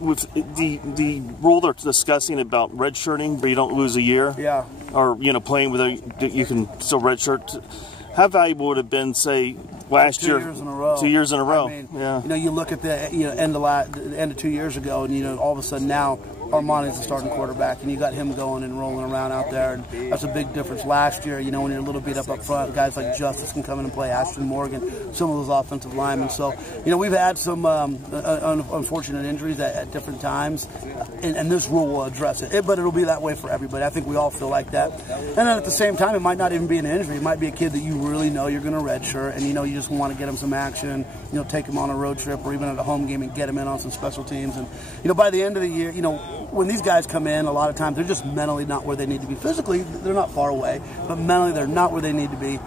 With the rule they're discussing about redshirting, where you don't lose a year, yeah, or playing with you can still redshirt. How valuable would it have been, say, last year? 2 years in a row. 2 years in a row. I mean, yeah. You look at the end of 2 years ago, and all of a sudden now Armani's the starting quarterback, and you got him going and rolling around out there, and that's a big difference. Last year, when you're a little beat up front, guys like Justice can come in and play, Ashton Morgan, some of those offensive linemen. So, we've had some unfortunate injuries at different times, and this rule will address it. But it'll be that way for everybody. I think we all feel like that. And then at the same time, it might not even be an injury. It might be a kid that you really know you're going to redshirt, and you just want to get him some action, take him on a road trip or even at a home game and get him in on some special teams. And, by the end of the year, when these guys come in, a lot of times they're just mentally not where they need to be. Physically, they're not far away, but mentally they're not where they need to be.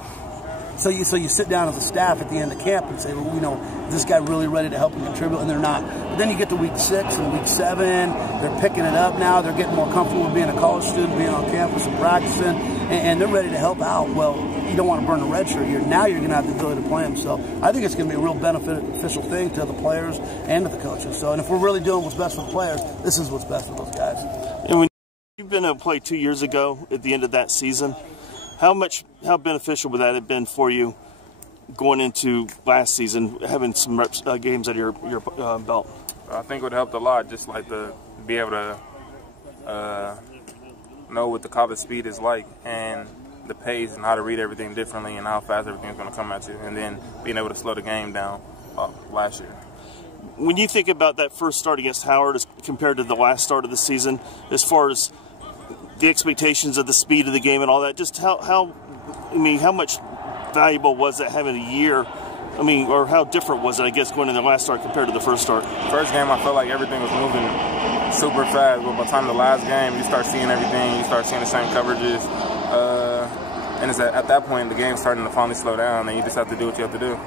So you sit down as a staff at the end of camp and say, well, is this guy really ready to help and contribute? And they're not. But then you get to week 6 and week 7, they're picking it up now. They're getting more comfortable with being a college student, being on campus and practicing, and they're ready to help out. Well, you don't want to burn a redshirt year. Now you're going to have the ability to play them. So I think it's going to be a real beneficial thing to the players and to the coaches. So, and if we're really doing what's best for the players, this is what's best for those guys. And when you've been able to play 2 years ago at the end of that season, how beneficial would that have been for you going into last season, having some reps, games under your belt? I think it would help a lot, just like to be able to know what the college speed is like and the pace and how to read everything differently and how fast everything's going to come at you, and then being able to slow the game down last year. When you think about that first start against Howard as compared to the last start of the season, as far as the expectations of the speed of the game and all that, just how much valuable was that having a year? Or how different was it, I guess, going in the last start compared to the first start? First game, I felt like everything was moving super fast, but by the time the last game, you start seeing everything, you start seeing the same coverages, and it's at that point the game's starting to finally slow down, and you just have to do what you have to do.